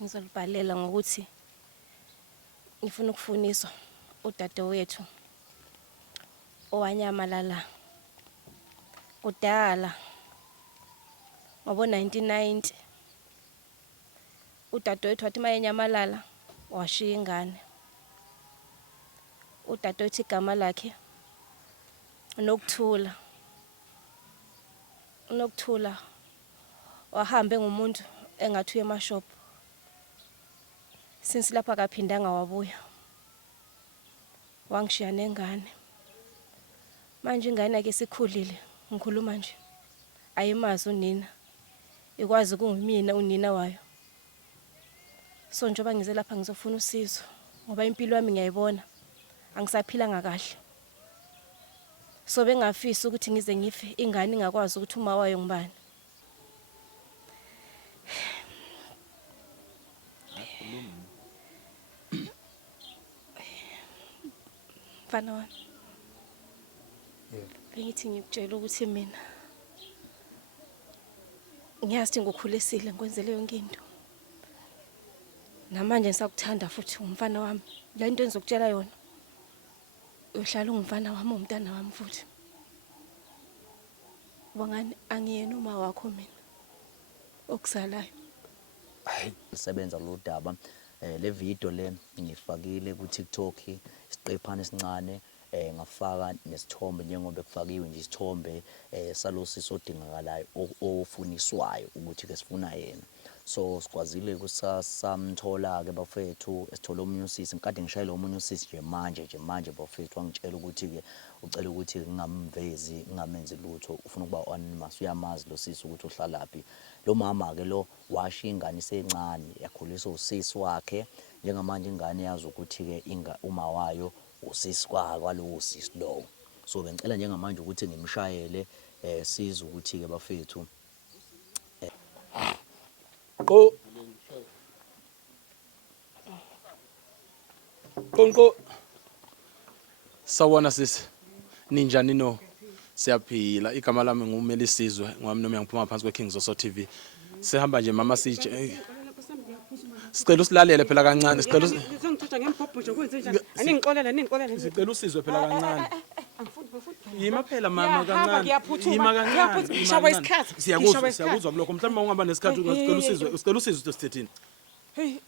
ngizolibhalela ngokuthi ngifuna ukufuniswa udadewethu owanyamalala kudala ngobo 1990. Udadewethu wathi mayenyamalala washiya ingane. Udadewethu igama lakhe Nokuthula. Nokuthula wahambe ngumuntu engathi uyemashop. Since lapha akaphindanga wabuya. Wangishiya nengane. Manje ingane yakhe sikhulile, ngikhuluma nje. Ayimazi unina. Ikwazi kungimina unina wayo. So njoba ngize lapha ngizofuna usizo ngoba impilo yami ngiyayibona. Angisaphilanga kahle. So bengafisa ukuthi ngize ngife ingane ingakwazi ukuthi uma wayo ngibani. Mfana wami. Bengithi ngikutshela ukuthi mina ngiyazi ngikukhulisile ngikwenzele yonke into. Namanje ngisakuthanda futhi umfana wami. Le nto engizokutshela yona. Uhlala ungumfana wami umntana wami futhi. Wangani angiyena uma wakho mina. Okusalayo. Hayi, lisebenza lo daba. Le video le ngifakile ku TikTok isiqephana esincane ngafaka nesithombe njengoba kufakiwe nje isithombe salosisi odingakalayo ofuniswayo ukuthi ke sifuna yena. So sikwazile kusamthola ke bafethu esithola omunye usisi ngikade ngishayela omunye usisi nje manje bafethu wangitshela ukuthi ke ucela ukuthi ngingamvezi ngamenzi lutho ufuna ukuba anonymous uyamazi lo sisi ukuthi uhlalaphi. Lo mama ke lo washiya ingane isencane yakhuliswa usisi wakhe njengamanje ingane yazi ukuthi ke uma wayo usisi kwalowo sisi lo. So bengicela njengamanje ukuthi ngimshayele siza ukuthi ke bafethu Konko sawona sisi ninjani no siyaphila igama lami ngumeli Sizwe ngwami noma ngiphuma phansi kweKings Oso TV sihamba nje mama sije sicela usilalele phela kancane sicela ngizongithatha ngempopho kwenze njani aningixolela sicela usizwe phela kancane yima phela mama kancane ngishaba isikhathi siyakuzwa kulokho mhlawumbe ungaba nesikhathi sicela usizwe sithethini.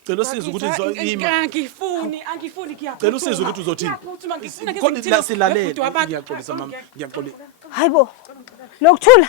Cela usize ukuthi yima angifuni ngiyaphuthuma cela usize ukuthi uzothini ngifuna silalele ngiyaxolisa mama ngiyaxolisa Hayibo. Nokuthula.